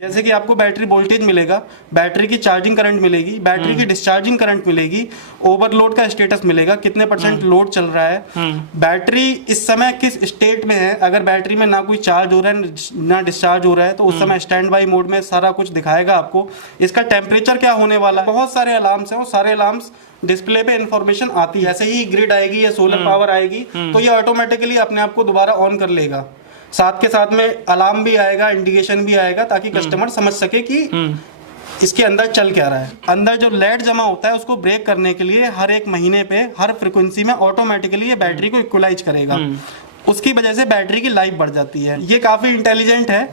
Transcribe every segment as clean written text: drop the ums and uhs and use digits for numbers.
जैसे कि आपको बैटरी वोल्टेज मिलेगा, बैटरी की चार्जिंग करंट मिलेगी, बैटरी की डिस्चार्जिंग करंट मिलेगी, ओवरलोड का स्टेटस मिलेगा, कितने परसेंट लोड चल रहा है, बैटरी इस समय किस स्टेट में है। अगर बैटरी में ना कोई चार्ज हो रहा है ना डिस्चार्ज हो रहा है तो उस समय स्टैंड बाई मोड में सारा कुछ दिखाएगा आपको। इसका टेम्परेचर क्या होने वाला है, बहुत सारे अलार्म्स हैं, वो सारे अलार्म्स डिस्प्ले पे इंफॉर्मेशन आती है। ऐसे ही ग्रिड आएगी या सोलर पावर आएगी तो ये ऑटोमेटिकली अपने आप को दोबारा ऑन कर लेगा। साथ के साथ में अलार्म भी आएगा, इंडिकेशन भी आएगा, ताकि कस्टमर समझ सके कि इसके अंदर चल क्या रहा है। अंदर जो लेड जमा होता है उसको ब्रेक करने के लिए हर एक महीने पे हर फ्रिक्वेंसी में ऑटोमेटिकली ये बैटरी को इक्वलाइज करेगा। उसकी वजह से बैटरी की लाइफ बढ़ जाती है। ये काफी इंटेलिजेंट है।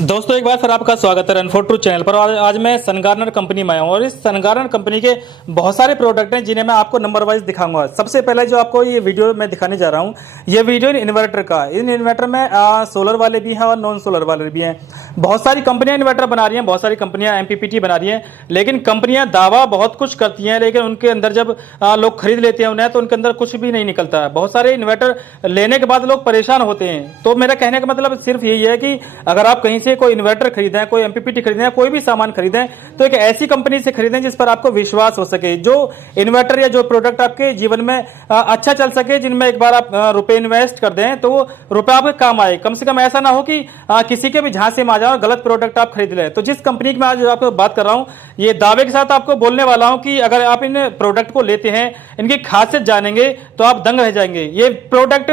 दोस्तों एक बार फिर आपका स्वागत है रन फॉर ट्रू चैनल पर। और आज मैं सनगार्नर कंपनी में आया हूँ और इस सनगार्नर कंपनी के बहुत सारे प्रोडक्ट हैं जिन्हें मैं आपको नंबर वाइज दिखाऊंगा। सबसे पहले जो आपको ये वीडियो मैं दिखाने जा रहा हूँ, ये वीडियो इन्वर्टर का। इन इन्वर्टर में सोलर वाले भी हैं और नॉन सोलर वाले भी हैं। बहुत सारी कंपनियां इन्वर्टर बना रही हैं, बहुत सारी कंपनियां MPPT बना रही हैं, लेकिन कंपनियां दावा बहुत कुछ करती हैं, लेकिन उनके अंदर जब लोग खरीद लेते हैं उन्हें तो उनके अंदर कुछ भी नहीं निकलता है। बहुत सारे इन्वर्टर लेने के बाद लोग परेशान होते हैं। तो मेरा कहने का मतलब सिर्फ यही है कि अगर आप कहीं से कोई इन्वर्टर खरीदें, कोई MPPT खरीदें, कोई भी सामान खरीदें तो एक ऐसी कंपनी से खरीदें जिस पर आपको विश्वास हो सके, जो इन्वर्टर या जो प्रोडक्ट आपके जीवन में अच्छा चल सके, जिनमें एक बार आप रुपए इन्वेस्ट कर दें तो वो रुपए आपके काम आए। कम से कम ऐसा ना हो कि किसी के भी झांसे में आ जाए और गलत प्रोडक्ट आप खरीद लें। तो जिस कंपनी की मैं आज आपको बात कर रहा हूं, ये दावे के साथ आपको बोलने वाला हूं कि अगर आप इन प्रोडक्ट को लेते हैं, इनकी खासियत जानेंगे तो आप दंग रह जाएंगे। ये प्रोडक्ट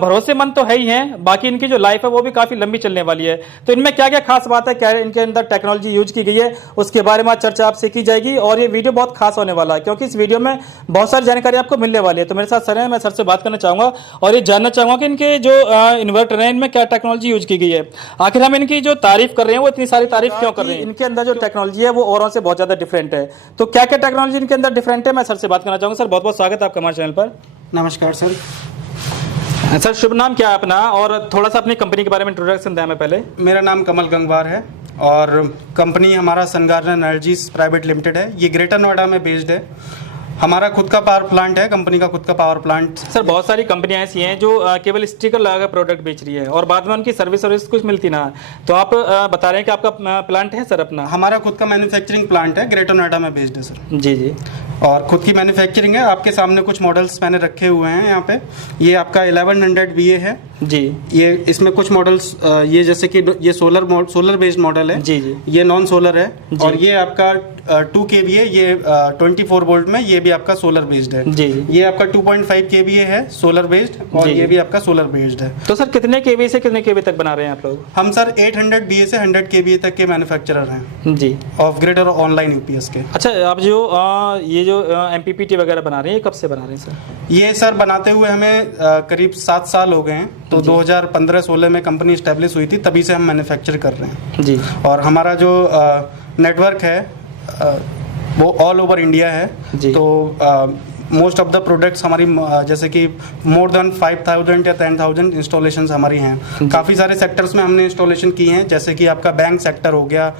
भरोसेमंद तो है ही हैं, बाकी इनकी जो लाइफ है वो भी काफी लंबी चलने वाली है। तो इनमें क्या क्या खास बात है, क्या इनके अंदर टेक्नोलॉजी यूज की गई है, उसके बारे में चर्चा आपसे की जाएगी। और ये वीडियो बहुत खास होने वाला है क्योंकि इस वीडियो में बहुत सारी जानकारी आपको मिलने वाली है। तो मेरे साथ सर हैं, मैं सर से बात करना चाहूंगा और ये जानना चाहूंगा कि इनके जो इन्वर्टर है इनमें क्या टेक्नोलॉजी यूज की गई है। आखिर हम इनकी जो तारीफ कर रहे हैं वो इतनी सारी तारीफ क्यों कर रहे हैं, इनके अंदर जो टेक्नोलॉजी है वो औरों से बहुत ज्यादा डिफरेंट है। तो क्या क्या टेक्नोलॉजी इनके अंदर डिफरेंट है, मैं सर से बात करना चाहूंगा। सर बहुत बहुत स्वागत है आपका हमारे चैनल पर। नमस्कार सर। सर शुभ नाम क्या है अपना और थोड़ा सा अपनी कंपनी के बारे में इंट्रोडक्शन दें हमें पहले। मेरा नाम कमल गंगवार है और कंपनी हमारा सनगार्नर एनर्जीज प्राइवेट लिमिटेड है। ये ग्रेटर नोएडा में बेस्ड है। हमारा खुद का पावर प्लांट है, कंपनी का खुद का पावर प्लांट। सर बहुत सारी कंपनियां ऐसी हैं जो केवल स्टिकर लगा प्रोडक्ट बेच रही है और बाद में उनकी सर्विस कुछ मिलती ना। तो आप बता रहे हैं कि आपका प्लांट है सर अपना? हमारा खुद का मैन्युफैक्चरिंग प्लांट है, ग्रेटर नोएडा में बेस्ड है सर। जी जी। और खुद की मैन्युफैक्चरिंग है। आपके सामने कुछ मॉडल्स मैंने रखे हुए हैं यहाँ पे। ये आपका 1100 VA है जी। ये इसमें कुछ मॉडल्स ये जैसे कि ये सोलर बेस्ड मॉडल है जी जी। ये नॉन सोलर है। और ये आपका 2 kVA, ये 24 वोल्ट में, ये भी आपका सोलर बेस्ड है जी। ये आपका 2.5 kVA है सोलर बेस्ड और ये भी आपका सोलर बेस्ड है। तो सर कितने kVA से कितने kVA तक बना रहे हैं आप लोग? हम सर 800 VA से 100 kVA तक के मैन्युफैक्चरर हैं जी, ऑफ ग्रिड और ऑनलाइन UPS के। अच्छा, आप जो ये जो MPPT वगैरह बना रहे हैं, कब से बना रहे हैं सर? ये सर बनाते हुए हमें करीब 7 साल हो गए हैं। तो 2015-16 में कंपनी स्टैब्लिश हुई थी, तभी से हम मैन्युफैक्चर कर रहे हैं जी। और हमारा जो नेटवर्क है वो ऑल ओवर इंडिया है जी। तो मोस्ट ऑफ द प्रोडक्ट्स हमारी जैसे कि मोर देन 5000 या 10,000 इंस्टॉलेशंस हमारी हैं। काफ़ी सारे सेक्टर्स में हमने इंस्टॉलेशन की हैं, जैसे कि आपका बैंक सेक्टर हो गया,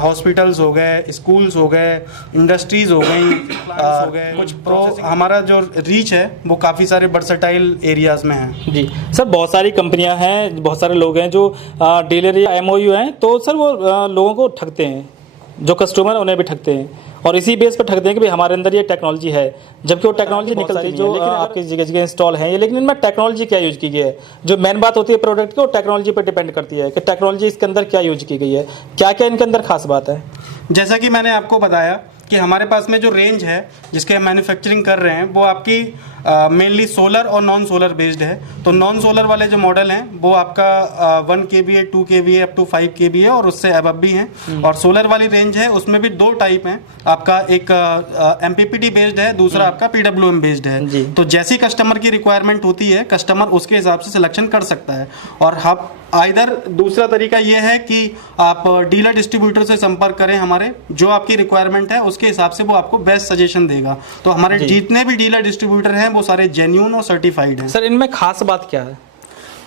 हॉस्पिटल्स हो गए, स्कूल्स हो गए, इंडस्ट्रीज हो गई, हो गए कुछ हमारा जो रीच है वो काफ़ी सारे वर्सेटाइल एरियाज में है जी। सर बहुत सारी कंपनियां हैं, बहुत सारे लोग हैं जो डीलर या MOU हैं, तो सर वो लोगों को ठगते हैं, जो कस्टमर उन्हें भी ठगते हैं और इसी बेस पर ठगते हैं कि भाई हमारे अंदर ये टेक्नोलॉजी है, जबकि वो टेक्नोलॉजी निकलती है जो आपकी जगह जगह इंस्टॉल है। लेकिन इनमें टेक्नोलॉजी क्या यूज की गई है, जो मेन बात होती है प्रोडक्ट की, वो टेक्नोलॉजी पर डिपेंड करती है कि टेक्नोलॉजी इसके अंदर क्या यूज की गई है, क्या क्या इनके अंदर खास बात है। जैसा कि मैंने आपको बताया कि हमारे पास में जो रेंज है जिसके हम मैन्युफैक्चरिंग कर रहे हैं वो आपकी मेनली सोलर और नॉन सोलर बेस्ड है। तो नॉन सोलर वाले जो मॉडल हैं वो आपका 1 kVA, 2 kVA up to 5 kVA और उससे अबव भी हैं। और सोलर वाली रेंज है उसमें भी 2 टाइप हैं, आपका एक MPPT बेस्ड है, दूसरा आपका PWM बेस्ड है। तो जैसी कस्टमर की रिक्वायरमेंट होती है कस्टमर उसके हिसाब से सिलेक्शन कर सकता है। और हम आइदर दूसरा तरीका ये है कि आप डीलर डिस्ट्रीब्यूटर से संपर्क करें, हमारे जो आपकी रिक्वायरमेंट है उसके हिसाब से वो आपको बेस्ट सजेशन देगा। तो हमारे जितने भी डीलर डिस्ट्रीब्यूटर हैं वो सारे जेन्युइन और सर्टिफाइड हैं। सर इनमें खास बात क्या है?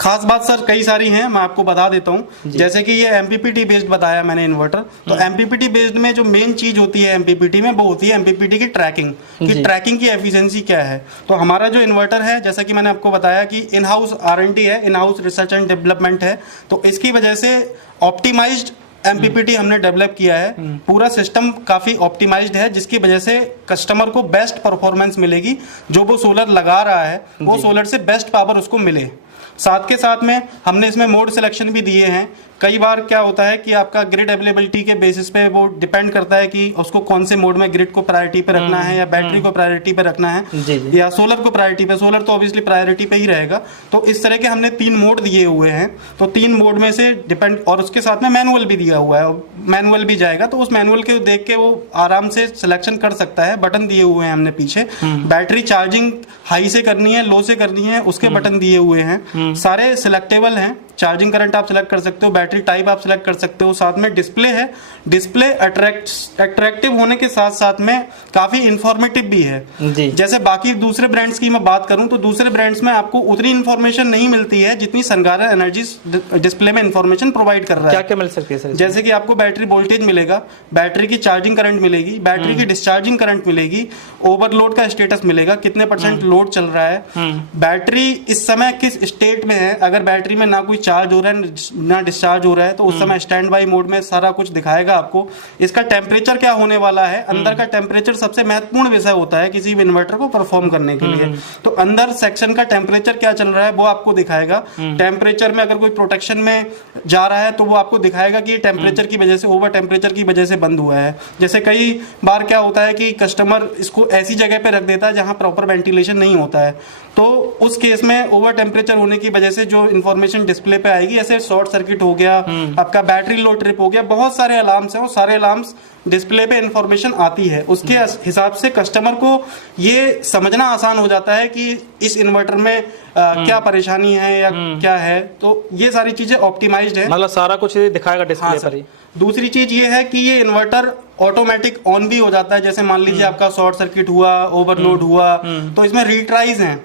खास बात सर कई सारी हैं, मैं आपको बता देता हूँ। जैसे कि ये MPPT बेस्ड बताया मैंने इन्वर्टर, तो MPPT बेस्ड में जो मेन चीज होती है MPPT में वो होती है MPPT की ट्रैकिंग, कि ट्रैकिंग की एफिशिएंसी क्या है। तो हमारा जो इन्वर्टर है जैसा कि मैंने आपको बताया कि इन हाउस R&D है, in house research and development है, तो इसकी वजह से ऑप्टिमाइज्ड MPPT हमने डेवलप किया है। पूरा सिस्टम काफी ऑप्टिमाइज्ड है, जिसकी वजह से कस्टमर को बेस्ट परफॉर्मेंस मिलेगी। जो वो सोलर लगा रहा है वो सोलर से बेस्ट पावर उसको मिले। साथ के साथ में हमने इसमें मोड सिलेक्शन भी दिए हैं। कई बार क्या होता है कि आपका ग्रिड अवेलेबिलिटी के बेसिस पे वो डिपेंड करता है कि उसको कौन से मोड में ग्रिड को प्रायोरिटी पे रखना है, या बैटरी को प्रायोरिटी पे रखना है, जी। या सोलर को प्रायोरिटी पे। सोलर तो ऑब्वियसली प्रायोरिटी पे ही रहेगा। तो इस तरह के हमने 3 मोड दिए हुए हैं। तो 3 मोड में से डिपेंड, और उसके साथ में मैनुअल भी दिया हुआ है। मैनुअल भी जाएगा तो उस मैनुअल के देख के वो आराम से सिलेक्शन कर सकता है। बटन दिए हुए हैं हमने पीछे। बैटरी चार्जिंग हाई से करनी है, लो से करनी है, उसके बटन दिए हुए हैं। सारे सिलेक्टेबल हैं। चार्जिंग करंट आप सिलेक्ट कर सकते हो, बैटरी टाइप आप सिलेक्ट कर सकते हो। साथ में डिस्प्ले है। डिस्प्ले अट्रैक्टिव होने के साथ साथ में काफी इंफॉर्मेटिव भी है जी। जैसे बाकी दूसरे ब्रांड्स की मैं बात करूं तो दूसरे ब्रांड्स में आपको उतनी इंफॉर्मेशन नहीं मिलती है जितनी सनगारन एनर्जीज डिस्प्ले में इंफॉर्मेशन प्रोवाइड कर रहा है। क्या क्या मिल सकती है सर? जैसे कि आपको बैटरी वोल्टेज मिलेगा, बैटरी की चार्जिंग करंट मिलेगी, बैटरी की डिस्चार्जिंग करंट मिलेगी, ओवरलोड का स्टेटस मिलेगा, कितने % लोड चल रहा है, बैटरी इस समय किस स्टेट में है। अगर बैटरी में ना कोई चार्ज हो रहा है ना डिस्चार्ज हो रहा है तो उस समय स्टैंड बाई मोड में सारा कुछ दिखाएगा आपको। इसका टेम्परेचर क्या होने वाला है, अंदर का टेम्परेचर सबसे महत्वपूर्ण विषय होता है किसी भी इन्वर्टर को परफॉर्म करने के लिए। तो अंदर सेक्शन का टेम्परेचर क्या चल रहा है वो आपको दिखाएगा। टेम्परेचर में अगर कोई प्रोटेक्शन में जा रहा है तो वो आपको दिखाएगा कि टेम्परेचर की वजह से, ओवर टेम्परेचर की वजह से बंद हुआ है। जैसे कई बार क्या होता है कि कस्टमर इसको ऐसी जगह पे रख देता है जहां प्रॉपर वेंटिलेशन नहीं होता है, तो उस केस में ओवर टेम्परेचर होने की वजह से जो इन्फॉर्मेशन डिस्प्ले पे आएगी, ऐसे शॉर्ट सर्किट हो गया, आपका बैटरी लो ट्रिप हो गया, बहुत सारे अलार्म्स हैं। वो सारे अलार्म्स डिस्प्ले पे इंफॉर्मेशन आती है। उसके हिसाब से कस्टमर को ये समझना आसान हो जाता है कि इस इन्वर्टर में क्या परेशानी है या क्या है। तो ये सारी चीजें ऑप्टिमाइज्ड है, मतलब सारा कुछ दिखाएगा डिस्प्ले पर ही। दूसरी चीज ये है कि ये इन्वर्टर ऑटोमेटिक ऑन भी हो जाता है। जैसे मान लीजिए आपका शॉर्ट सर्किट हुआ, ओवरलोड हुआ, तो इसमें रीट्राइज हैं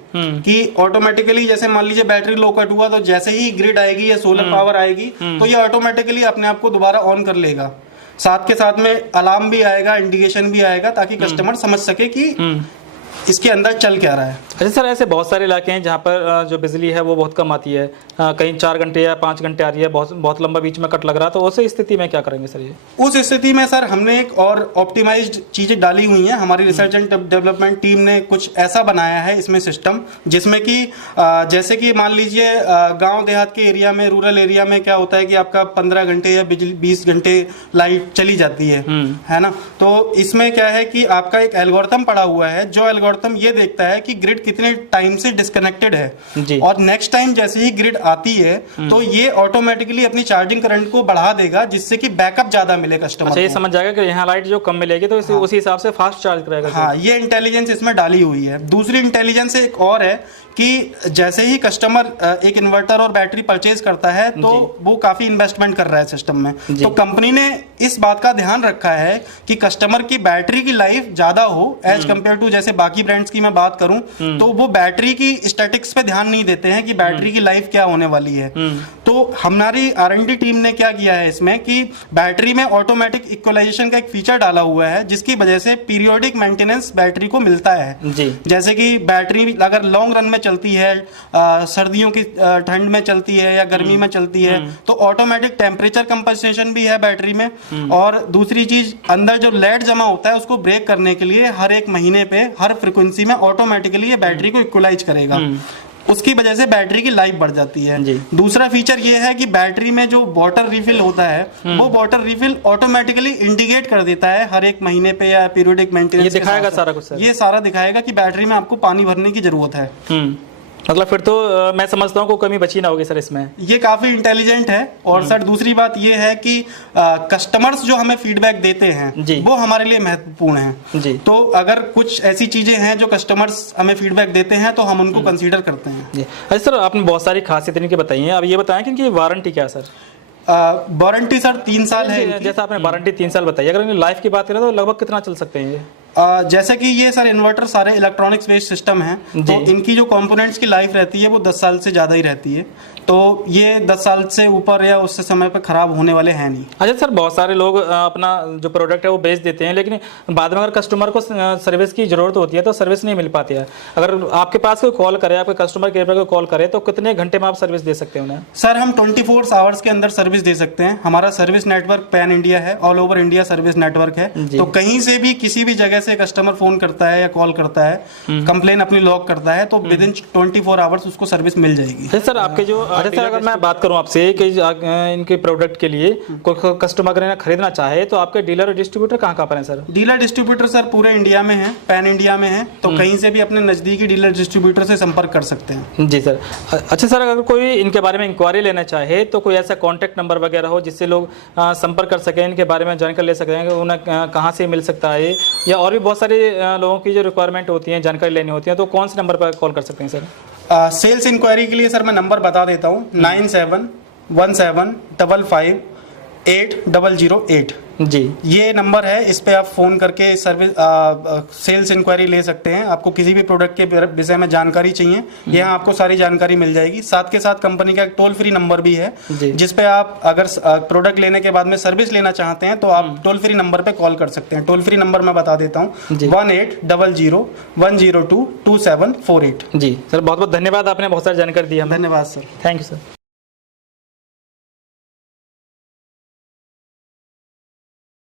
कि ऑटोमेटिकली, जैसे मान लीजिए बैटरी लो कट हुआ तो जैसे ही ग्रिड आएगी या सोलर पावर आएगी तो ये ऑटोमेटिकली अपने आप को दोबारा ऑन कर लेगा। साथ के साथ में अलार्म भी आएगा, इंडिकेशन भी आएगा, ताकि कस्टमर समझ सके कि इसके अंदर चल क्या रहा है। अच्छा सर, ऐसे बहुत सारे इलाके हैं जहाँ पर जो बिजली है वो बहुत कम आती है, कहीं 4 घंटे या 5 घंटे आ रही है, बहुत लंबा बीच में कट लग रहा है, तो उस स्थिति में क्या करेंगे सर ये? उस स्थिति में सर हमने एक और ऑप्टिमाइज्ड चीजें डाली हुई हैं। हमारी रिसर्च एंड डेवलपमेंट टीम ने कुछ ऐसा बनाया है इसमें सिस्टम, जिसमें कि जैसे कि मान लीजिए गांव देहात के एरिया में, रूरल एरिया में क्या होता है कि आपका 15 घंटे या 20 घंटे लाइट चली जाती है ना। तो इसमें क्या है कि आपका एक एल्गोरिथम पड़ा हुआ है, जो एल्गोरिथम ये देखता है कि ग्रिड कितने टाइम से डिस्कनेक्टेड है, और नेक्स्ट टाइम जैसे ही ग्रिड आती है तो ये ऑटोमेटिकली अपनी चार्जिंग करंट को बढ़ा देगा, जिससे कि बैकअप ज्यादा मिले कस्टमर को। ये समझ जाएगा कि यहाँ लाइट जो कम मिलेगी तो उसी हिसाब से फास्ट चार्ज करेगा। हाँ, ये इंटेलिजेंस इसमें डाली हुई है। दूसरी इंटेलिजेंस एक और है कि जैसे ही कस्टमर एक इन्वर्टर और बैटरी परचेज करता है तो वो काफी इन्वेस्टमेंट कर रहा है सिस्टम में, तो कंपनी ने इस बात का ध्यान रखा है कि कस्टमर की बैटरी की लाइफ ज्यादा हो एज कंपेयर टू, जैसे बाकी ब्रांड्स की मैं बात करूं तो वो बैटरी की स्टैटिक्स पे ध्यान नहीं देते हैं कि बैटरी की लाइफ क्या होने वाली है। तो हमारी R&D टीम ने क्या किया है इसमें कि बैटरी में ऑटोमेटिक इक्वलाइजेशन का एक फीचर डाला हुआ है, जिसकी वजह से पीरियोडिक मेंटेनेंस बैटरी को मिलता है। जैसे कि बैटरी अगर लॉन्ग रन में चलती है, सर्दियों की ठंड में चलती है या गर्मी में चलती है, तो ऑटोमेटिक टेम्परेचर कंपनसेशन भी है बैटरी में। और दूसरी चीज, अंदर जो लेड जमा होता है उसको ब्रेक करने के लिए हर एक महीने पे हर फ्रीक्वेंसी में ऑटोमेटिकली ये बैटरी को इक्वलाइज करेगा। उसकी वजह से बैटरी की लाइफ बढ़ जाती है। दूसरा फीचर ये है कि बैटरी में जो वाटर रिफिल होता है वो वाटर रिफिल ऑटोमेटिकली इंडिकेट कर देता है हर एक महीने पे या पीरियोडिक मेंटेनेंस। ये दिखाएगा सारा कुछ सर? ये सारा दिखाएगा कि बैटरी में आपको पानी भरने की जरूरत है। मतलब फिर तो मैं समझता हूँ कोई कमी बची ना होगी सर इसमें। ये काफी इंटेलिजेंट है। और सर दूसरी बात ये है कि कस्टमर्स जो हमें फीडबैक देते हैं वो हमारे लिए महत्वपूर्ण है। तो अगर कुछ ऐसी चीजें हैं जो कस्टमर्स हमें फीडबैक देते हैं तो हम उनको कंसीडर करते हैं। अच्छा सर, आपने बहुत सारी खासियत इनकी बताई है, अब ये बताएं कि इनकी वारंटी क्या है सर? वारंटी सर 3 साल है। जैसा आपने वारंटी 3 साल बताई, अगर इनकी लाइफ की बात करें तो लगभग कितना चल सकते हैं ये? जैसे कि ये सर इन्वर्टर सारे इलेक्ट्रॉनिक्स बेस्ड सिस्टम हैं, तो इनकी जो कंपोनेंट्स की लाइफ रहती है वो 10 साल से ज़्यादा ही रहती है, तो ये 10 साल से ऊपर या उससे समय पर खराब होने वाले हैं नहीं। अच्छा सर, बहुत सारे लोग अपना जो प्रोडक्ट है वो बेच देते हैं, लेकिन बाद में अगर कस्टमर को सर्विस की जरूरत होती है तो सर्विस नहीं मिल पाती है। अगर आपके पास कोई कॉल करे, आपके कस्टमर केयर पर कोई कॉल करे, तो कितने घंटे में आप सर्विस दे सकते हैं उन्हें? सर हम 24 आवर्स के अंदर सर्विस दे सकते हैं। हमारा सर्विस नेटवर्क पैन इंडिया है, all over India service network है, तो कहीं से भी किसी भी जगह से कस्टमर फोन करता है या कॉल करता है, कंप्लेन अपनी लॉग करता है, तो विद इन 24 आवर्स उसको सर्विस मिल जाएगी। सर आपके जो अगर मैं बात करूं आपसे कि इनके प्रोडक्ट के लिए कोई कस्टमर अगर खरीदना चाहे तो आपके डीलर और डिस्ट्रीब्यूटर कहाँ पर हैं सर? डीलर डिस्ट्रीब्यूटर सर पूरे इंडिया में है, पैन इंडिया में है, तो कहीं से भी अपने नजदीकी डीलर डिस्ट्रीब्यूटर से संपर्क कर सकते हैं। जी सर। अच्छा सर, अगर कोई इनके बारे में इंक्वायरी लेना चाहे तो कोई ऐसा कॉन्टैक्ट नंबर वगैरह हो जिससे लोग संपर्क कर सकें, इनके बारे में जानकारी ले सकते हैं कि उन्हें कहाँ से मिल सकता है, या और भी बहुत सारे लोगों की जो रिक्वायरमेंट होती है, जानकारी लेनी होती है, तो कौन से नंबर पर कॉल कर सकते हैं सर? सेल्स इंक्वायरी के लिए सर मैं नंबर बता देता हूँ, 9717558008 जी, ये नंबर है। इस पे आप फोन करके सर्विस सेल्स इंक्वायरी ले सकते हैं। आपको किसी भी प्रोडक्ट के विषय में जानकारी चाहिए, यहाँ आपको सारी जानकारी मिल जाएगी। साथ के साथ कंपनी का एक टोल फ्री नंबर भी है, जिस पे आप अगर प्रोडक्ट लेने के बाद में सर्विस लेना चाहते हैं तो आप टोल फ्री नंबर पे कॉल कर सकते हैं। टोल फ्री नंबर मैं बता देता हूँ, 1800 102 2748। जी सर, बहुत बहुत धन्यवाद, आपने बहुत सारी जानकारी दी हमें। धन्यवाद सर। Thank you sir.